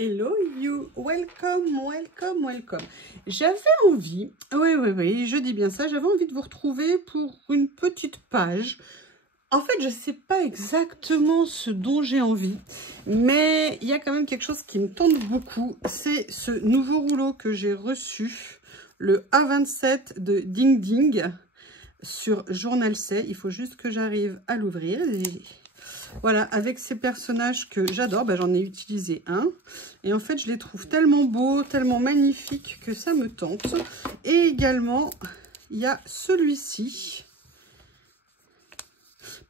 Hello you, welcome, welcome, welcome. J'avais envie, oui, je dis bien ça, j'avais envie de vous retrouver pour une petite page. En fait, je ne sais pas exactement ce dont j'ai envie, mais il y a quand même quelque chose qui me tente beaucoup. C'est ce nouveau rouleau que j'ai reçu, le A27 de Ding Ding sur Journal C. Il faut juste que j'arrive à l'ouvrir. Voilà, avec ces personnages que j'adore, j'en ai utilisé un. Et en fait, je les trouve tellement beaux, tellement magnifiques que ça me tente. Et également, il y a celui-ci.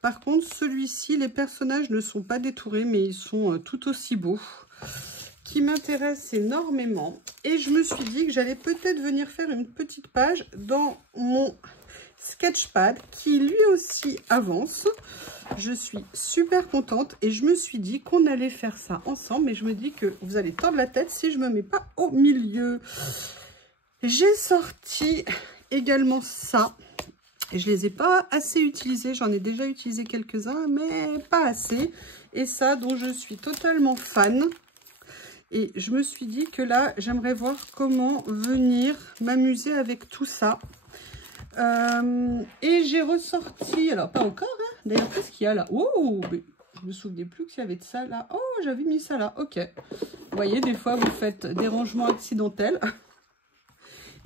Par contre, celui-ci, les personnages ne sont pas détourés, mais ils sont tout aussi beaux. Qui m'intéresse énormément. Et je me suis dit que j'allais peut-être venir faire une petite page dans mon Sketchpad qui lui aussi avance. Je suis super contente et je me suis dit qu'on allait faire ça ensemble, mais je me dis que vous allez tordre la tête si je me mets pas au milieu. J'ai sorti également ça et je les ai pas assez utilisés, j'en ai déjà utilisé quelques-uns mais pas assez, et ça dont je suis totalement fan. Et je me suis dit que là j'aimerais voir comment venir m'amuser avec tout ça. Et j'ai ressorti, alors pas encore, hein, d'ailleurs qu'est-ce qu'il y a là? Oh, mais je me souvenais plus qu'il y avait de ça là. Oh, j'avais mis ça là, ok. Vous voyez, des fois vous faites des rangements accidentels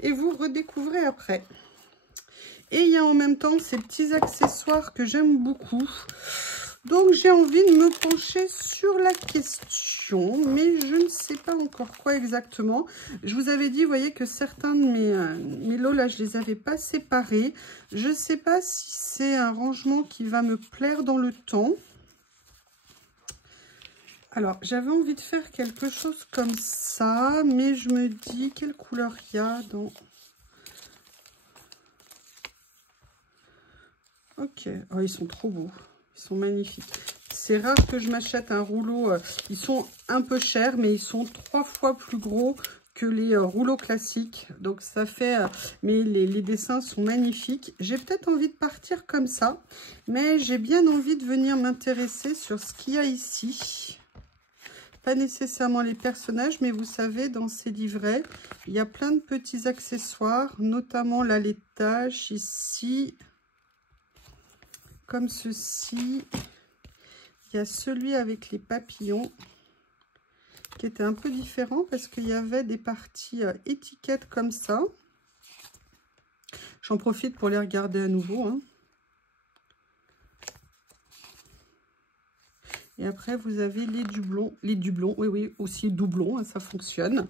et vous redécouvrez après. Et il y a en même temps ces petits accessoires que j'aime beaucoup. Donc j'ai envie de me pencher sur la question, mais je ne sais pas encore quoi exactement. Je vous avais dit, vous voyez, que certains de mes lots là, je les avais pas séparés. Je ne sais pas si c'est un rangement qui va me plaire dans le temps. Alors, j'avais envie de faire quelque chose comme ça, mais je me dis, quelle couleur il y a dans... Ok, oh, ils sont trop beaux. Ils sont magnifiques. C'est rare que je m'achète un rouleau. Ils sont un peu chers, mais ils sont 3 fois plus gros que les rouleaux classiques. Donc ça fait... mais les dessins sont magnifiques. J'ai peut-être envie de partir comme ça. Mais j'ai bien envie de venir m'intéresser sur ce qu'il y a ici. Pas nécessairement les personnages, mais vous savez, dans ces livrets, il y a plein de petits accessoires. Notamment là, les taches ici. Comme ceci. Il y a celui avec les papillons qui était un peu différent parce qu'il y avait des parties étiquettes comme ça. J'en profite pour les regarder à nouveau, hein. Et après, vous avez les doublons, oui, aussi doublons, hein, ça fonctionne,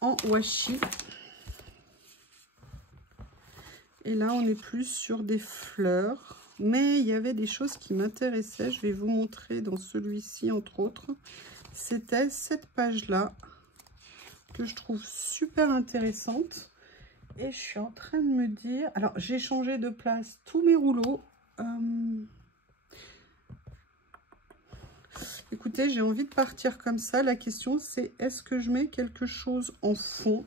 en washi. Et là, on est plus sur des fleurs. Mais il y avait des choses qui m'intéressaient. Je vais vous montrer dans celui-ci, entre autres. C'était cette page-là que je trouve super intéressante. Et je suis en train de me dire... Alors, j'ai changé de place tous mes rouleaux. Écoutez, j'ai envie de partir comme ça. La question, c'est est-ce que je mets quelque chose en fond?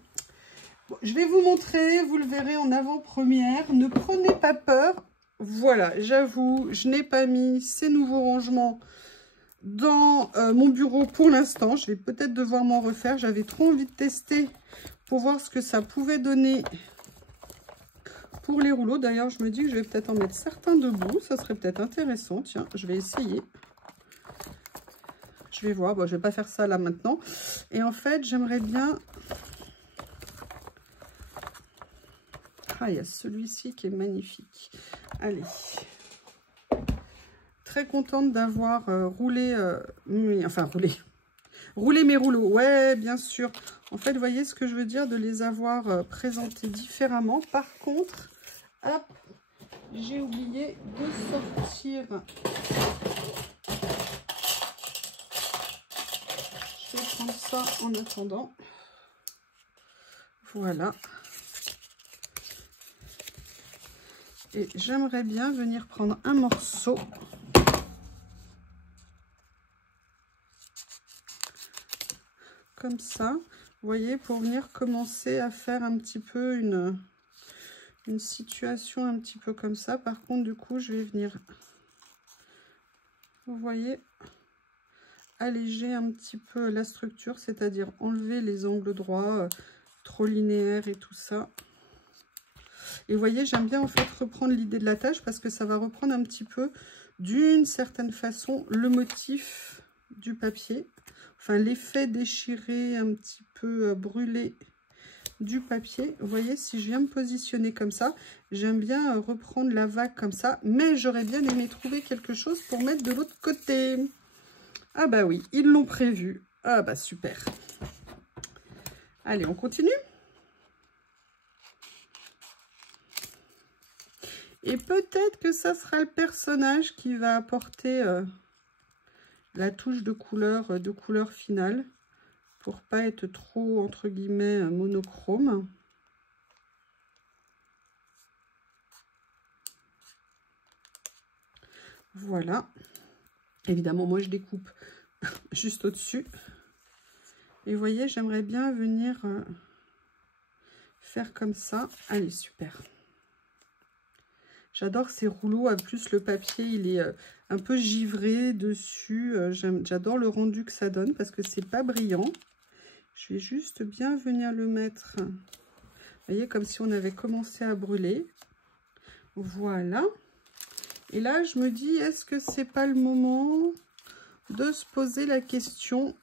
Bon, je vais vous montrer, vous le verrez en avant-première. Ne prenez pas peur. Voilà, j'avoue, je n'ai pas mis ces nouveaux rangements dans mon bureau pour l'instant. Je vais peut-être devoir m'en refaire. J'avais trop envie de tester pour voir ce que ça pouvait donner pour les rouleaux. D'ailleurs, je me dis que je vais peut-être en mettre certains debout. Ça serait peut-être intéressant. Tiens, je vais essayer. Je vais voir. Bon, je ne vais pas faire ça là maintenant. Et en fait, j'aimerais bien... Ah, il y a celui-ci qui est magnifique. Allez. Très contente d'avoir roulé mes rouleaux. Ouais, bien sûr. En fait, vous voyez ce que je veux dire, de les avoir présentés différemment. Par contre, hop, j'ai oublié de sortir. Je vais prendre ça en attendant. Voilà. Et j'aimerais bien venir prendre un morceau. Comme ça, vous voyez, pour venir commencer à faire un petit peu une situation un petit peu comme ça. Par contre, du coup, je vais venir, vous voyez, alléger un petit peu la structure, c'est-à-dire enlever les angles droits, trop linéaires et tout ça. Et vous voyez, j'aime bien en fait reprendre l'idée de la tâche parce que ça va reprendre un petit peu, d'une certaine façon, le motif du papier. Enfin, l'effet déchiré, un petit peu brûlé du papier. Vous voyez, si je viens me positionner comme ça, j'aime bien reprendre la vague comme ça, mais j'aurais bien aimé trouver quelque chose pour mettre de l'autre côté. Ah bah oui, ils l'ont prévu. Ah bah super. Allez, on continue. Et peut-être que ça sera le personnage qui va apporter la touche de couleur finale, pour pas être trop, entre guillemets, monochrome. Voilà. Évidemment, moi, je découpe juste au-dessus. Et vous voyez, j'aimerais bien venir faire comme ça. Allez, super. J'adore ces rouleaux. En plus, le papier, il est un peu givré dessus. J'adore le rendu que ça donne parce que c'est pas brillant. Je vais juste bien venir le mettre. Vous voyez, comme si on avait commencé à brûler. Voilà. Et là, je me dis, est-ce que c'est pas le moment de se poser la question ?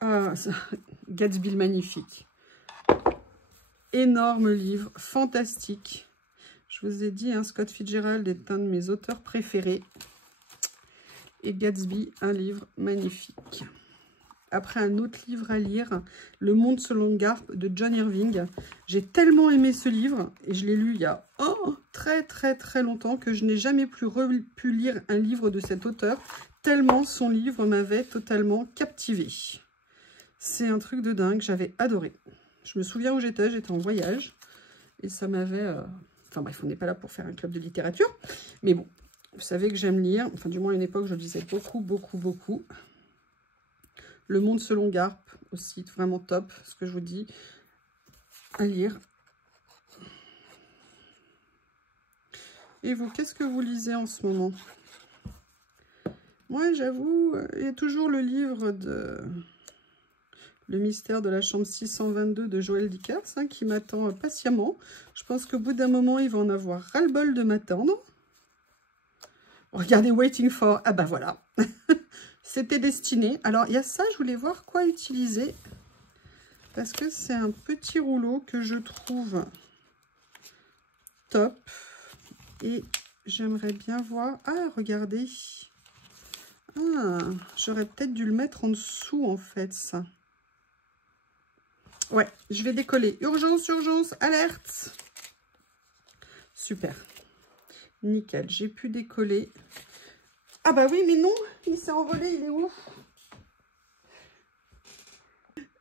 Ah, Gatsby le magnifique. Énorme livre, fantastique. Je vous ai dit, hein, Scott Fitzgerald est un de mes auteurs préférés. Et Gatsby, un livre magnifique. Après, un autre livre à lire, Le Monde selon Garp de John Irving. J'ai tellement aimé ce livre, et je l'ai lu il y a très longtemps, que je n'ai jamais plus pu lire un livre de cet auteur, tellement son livre m'avait totalement captivée. C'est un truc de dingue, j'avais adoré. Je me souviens où j'étais en voyage, et ça m'avait... Enfin bref, on n'est pas là pour faire un club de littérature, mais bon, vous savez que j'aime lire, enfin du moins à une époque, je lisais beaucoup. Le Monde selon Garp, aussi, vraiment top, ce que je vous dis, à lire. Et vous, qu'est-ce que vous lisez en ce moment? Moi, j'avoue, il y a toujours le livre de... Le mystère de la chambre 622 de Joël Dickers, hein, qui m'attend patiemment. Je pense qu'au bout d'un moment, il va en avoir ras-le-bol de m'attendre. Regardez Waiting for... Ah bah voilà. C'était destiné. Alors, il y a ça, je voulais voir quoi utiliser. Parce que c'est un petit rouleau que je trouve top. Et j'aimerais bien voir... Ah, regardez. Ah, j'aurais peut-être dû le mettre en dessous, en fait, ça. Ouais, je vais décoller. Urgence, urgence, alerte. Super. Nickel, j'ai pu décoller. Ah bah oui, mais non, il s'est envolé, il est où?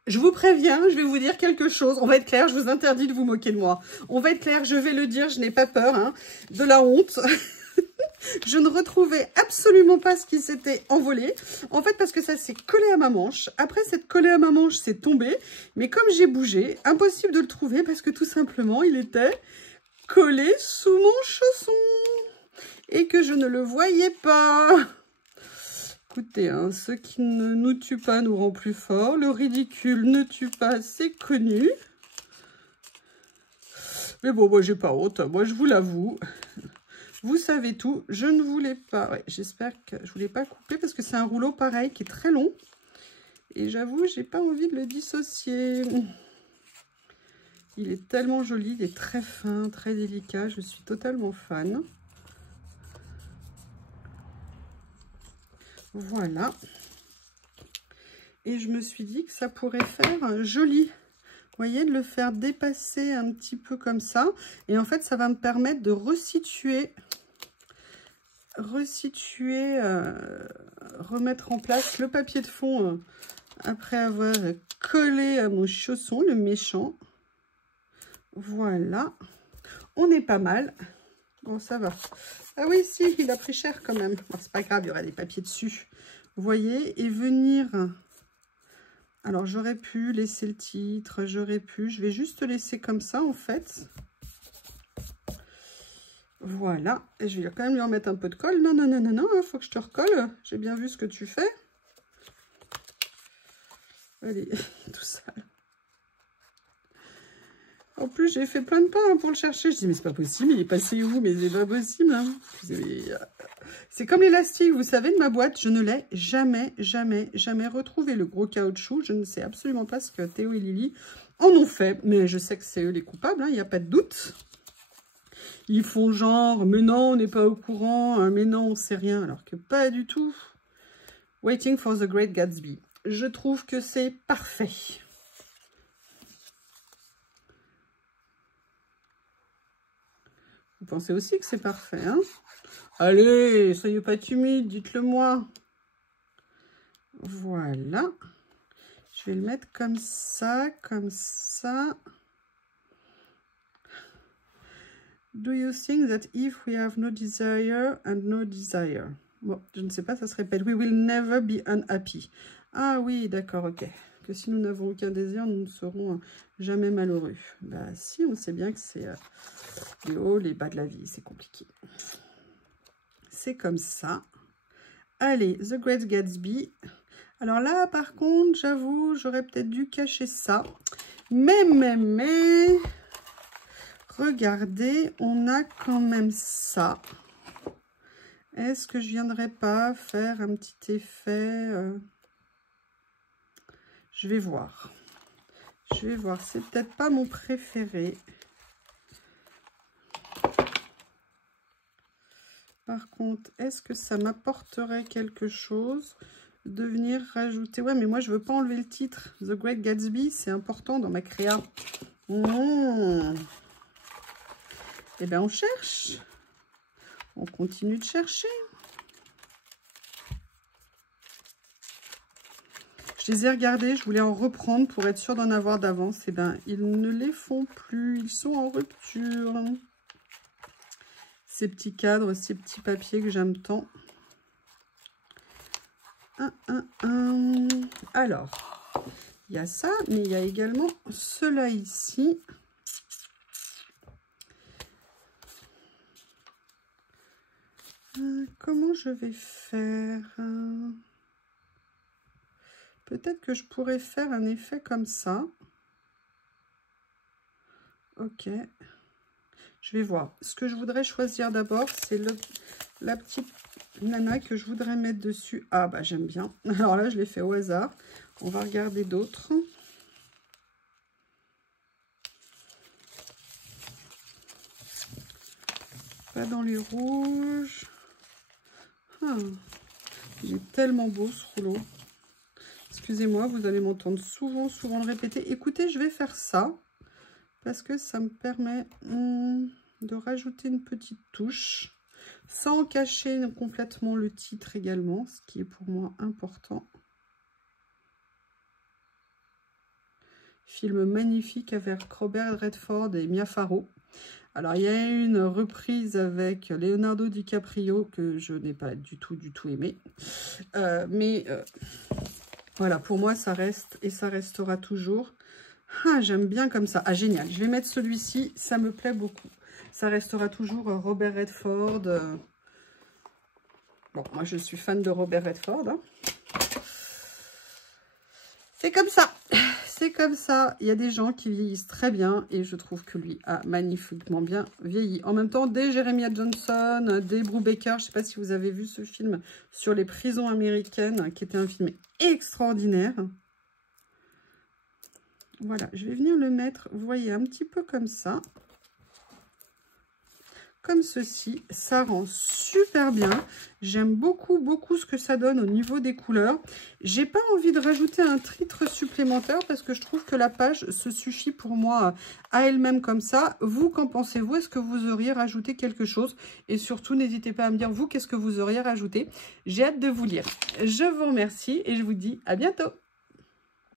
Je vous préviens, je vais vous dire quelque chose. On va être clair, je vous interdis de vous moquer de moi. On va être clair, je vais le dire, je n'ai pas peur, hein, de la honte. Je ne retrouvais absolument pas ce qui s'était envolé. En fait, parce que ça s'est collé à ma manche. Après, cette collé à ma manche, c'est tombé. Mais comme j'ai bougé, impossible de le trouver parce que tout simplement, il était collé sous mon chausson. Et que je ne le voyais pas. Écoutez, hein, ce qui ne nous tue pas nous rend plus fort. Le ridicule ne tue pas, c'est connu. Mais bon, moi, j'ai pas honte. Moi, je vous l'avoue. Vous savez tout, je ne voulais pas, ouais, j'espère que je ne voulais pas couper parce que c'est un rouleau pareil qui est très long. Et j'avoue, j'ai pas envie de le dissocier. Il est tellement joli, il est très fin, très délicat, je suis totalement fan. Voilà. Et je me suis dit que ça pourrait faire joli. Vous voyez, de le faire dépasser un petit peu comme ça. Et en fait, ça va me permettre de resituer, remettre en place le papier de fond après avoir collé à mon chausson, le méchant. Voilà, on est pas mal. Bon, ça va. Ah oui, si, il a pris cher quand même. Bon, c'est pas grave, il y aura des papiers dessus. Vous voyez, et venir... Alors, j'aurais pu laisser le titre, j'aurais pu... Je vais juste laisser comme ça, en fait. Voilà, et je vais quand même lui en mettre un peu de colle. Non, non, non, non, non, il faut que je te recolle. J'ai bien vu ce que tu fais. Allez, tout sale. En plus, j'ai fait plein de pas pour le chercher. Je dis, mais c'est pas possible, il est passé où? Mais c'est pas possible. Hein. C'est comme l'élastique, vous savez, de ma boîte. Je ne l'ai jamais, jamais, jamais retrouvé, le gros caoutchouc. Je ne sais absolument pas ce que Théo et Lily en ont fait. Mais je sais que c'est eux les coupables, il n'y a pas de doute. Ils font genre, mais non, on n'est pas au courant, mais non, on sait rien. Alors que pas du tout. Waiting for the Great Gatsby. Je trouve que c'est parfait. Vous pensez aussi que c'est parfait, hein? Allez, soyez pas timide, dites-le moi. Voilà. Je vais le mettre comme ça, comme ça. Do you think that if we have no desire and no desire? Bon, je ne sais pas, ça se répète. We will never be unhappy. Ah oui, d'accord, ok. Que si nous n'avons aucun désir, nous ne serons jamais malheureux. Bah si, on sait bien que c'est les hauts, les bas de la vie, c'est compliqué. C'est comme ça. Allez, The Great Gatsby. Alors là, par contre, j'avoue, j'aurais peut-être dû cacher ça. Mais... Regardez, on a quand même ça. Est-ce que je viendrais pas faire un petit effet Je vais voir. Je vais voir. C'est peut-être pas mon préféré. Par contre, est-ce que ça m'apporterait quelque chose de venir rajouter... Ouais, mais moi, je veux pas enlever le titre. The Great Gatsby, c'est important dans ma créa. Eh bien, on cherche. On continue de chercher. Je les ai regardés, je voulais en reprendre pour être sûre d'en avoir d'avance. Eh bien, ils ne les font plus. Ils sont en rupture. Ces petits cadres, ces petits papiers que j'aime tant. Alors, il y a ça, mais il y a également cela ici. Comment je vais faire? Peut-être que je pourrais faire un effet comme ça. Ok. Je vais voir. Ce que je voudrais choisir d'abord, c'est la petite nana que je voudrais mettre dessus. Ah, bah j'aime bien. Alors là, je l'ai fait au hasard. On va regarder d'autres. Pas dans les rouges. Ah, il est tellement beau ce rouleau. Excusez-moi, vous allez m'entendre souvent le répéter. Écoutez, je vais faire ça parce que ça me permet de rajouter une petite touche sans cacher complètement le titre également, ce qui est pour moi important. Film magnifique avec Robert Redford et Mia Farrow. Alors, il y a une reprise avec Leonardo DiCaprio que je n'ai pas du tout aimé. Voilà, pour moi, ça reste et ça restera toujours. Ah, j'aime bien comme ça. Ah, génial. Je vais mettre celui-ci. Ça me plaît beaucoup. Ça restera toujours Robert Redford. Bon, moi, je suis fan de Robert Redford. Hein. C'est comme ça. C'est comme ça. Il y a des gens qui vieillissent très bien et je trouve que lui a magnifiquement bien vieilli. En même temps, des Jeremiah Johnson, des Brubaker. Je ne sais pas si vous avez vu ce film sur les prisons américaines, qui était un film extraordinaire. Voilà, je vais venir le mettre, vous voyez, un petit peu comme ça. Comme ceci, ça rend super bien. J'aime beaucoup ce que ça donne au niveau des couleurs. J'ai pas envie de rajouter un titre supplémentaire parce que je trouve que la page se suffit pour moi à elle-même comme ça. Vous, qu'en pensez-vous? Est-ce que vous auriez rajouté quelque chose? Et surtout, n'hésitez pas à me dire, vous, qu'est-ce que vous auriez rajouté? J'ai hâte de vous lire. Je vous remercie et je vous dis à bientôt.